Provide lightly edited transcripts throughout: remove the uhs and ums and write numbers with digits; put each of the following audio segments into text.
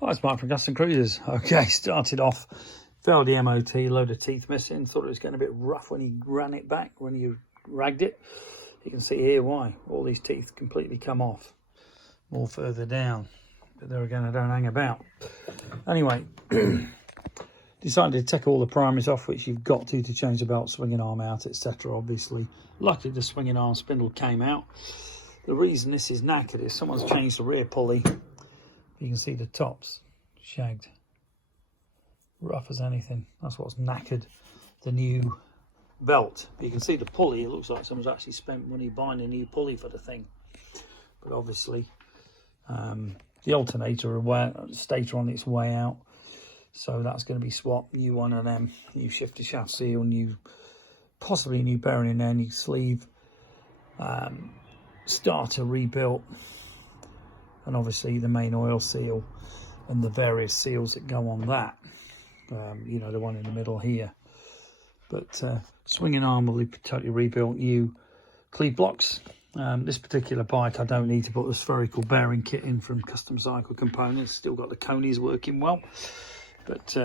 Hi, it's Mike from Custom Cruisers. Okay, started off, failed the MOT, load of teeth missing. Thought it was getting a bit rough when he ran it back, when you ragged it. You can see here why. All these teeth completely come off. More further down. But there again, I don't hang about. Anyway, decided to take all the primaries off, which you've got to change the belt, swinging arm out, etc. Obviously, luckily the swinging arm spindle came out. The reason this is knackered is someone's changed the rear pulley. You can see the tops shagged, rough as anything. That's what's knackered the new belt. But you can see the pulley. It looks like someone's actually spent money buying a new pulley for the thing. But obviously, the alternator stator on its way out, so that's going to be swapped. New one of them, new shifter shaft seal, possibly a new bearing in there, new sleeve, starter rebuilt. And obviously the main oil seal and the various seals that go on that. You know, the one in the middle here. But swinging arm will be totally rebuilt, new cleat blocks. This particular bike, I don't need to put the spherical bearing kit in from Custom Cycle Components. Still got the conies working well. But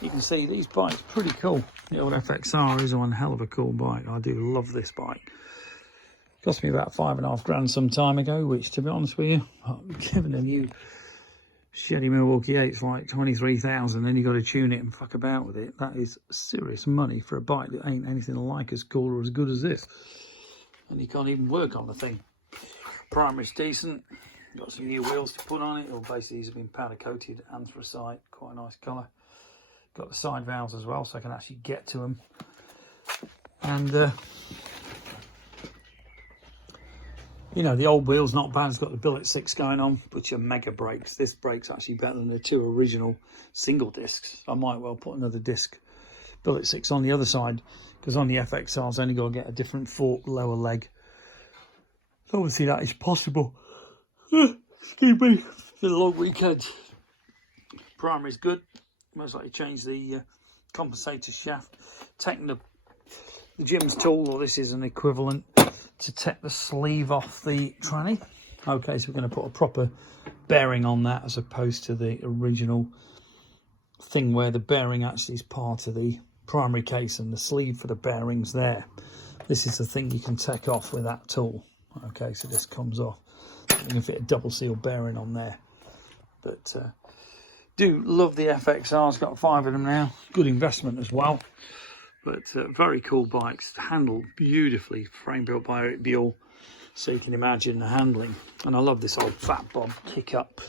you can see these bikes pretty cool. The old FXR is one hell of a cool bike. I do love this bike. Cost me about $5.5 grand some time ago, which, to be honest with you, given a new Shetty Milwaukee 8, it's like 23,000, then you got to tune it and fuck about with it. That is serious money for a bike that ain't anything like as cool or as good as this. And you can't even work on the thing. Primary's decent. Got some new wheels to put on it. Well, basically, these have been powder coated anthracite. Quite a nice colour. Got the side valves as well, so I can actually get to them. And you know, the old wheel's not bad. It's got the billet 6 going on, which are mega brakes. This brake's actually better than the 2 original single discs. I might well put another disc billet 6 on the other side, because on the FXR it's only got to get a different fork lower leg. So obviously that is possible. Excuse me, it's been a long weekend. Primary's good. Most likely change the compensator shaft. Taking the Jim's tool, or this is an equivalent, to take the sleeve off the tranny. Okay, so we're going to put a proper bearing on that as opposed to the original thing where the bearing actually is part of the primary case and the sleeve for the bearings there. This is the thing you can take off with that tool. Okay, so this comes off. You can fit a double seal bearing on there. But do love the FXR. It's got 5 of them now. Good investment as well. But very cool bikes, handled beautifully, frame built by Eric Buell, so you can imagine the handling. And I love this old fat bob kick up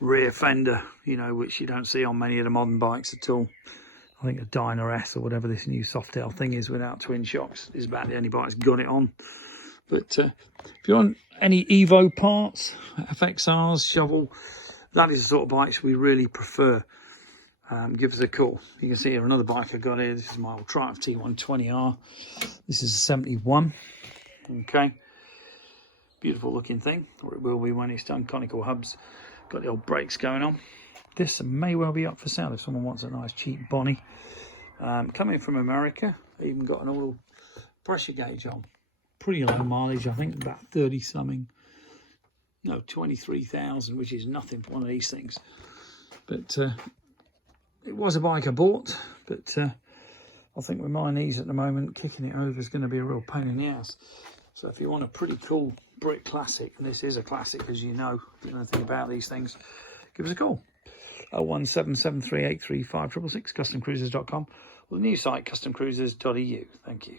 rear fender, you know, which you don't see on many of the modern bikes at all. I think a Dyna S or whatever this new Softail thing is without twin shocks is about the only bike that's got it on. But if you want any Evo parts, FXRs, shovel, that is the sort of bikes we really prefer. Give us a call. You can see here another bike I got here. This is my old Triumph T120R. This is a 71. Okay. Beautiful looking thing, or it will be when it's done. Conical hubs. Got the old brakes going on. This may well be up for sale if someone wants a nice cheap Bonnie. Coming from America. I even got an oil pressure gauge on. Pretty low mileage, I think about 30 something. No, 23,000, which is nothing for one of these things. But it was a bike I bought, but I think with my knees at the moment, kicking it over is going to be a real pain in the ass. So if you want a pretty cool brick classic, and this is a classic, as you know, if you know anything about these things, give us a call. 01773835666, customcruisers.com, or the new site, customcruisers.eu. Thank you.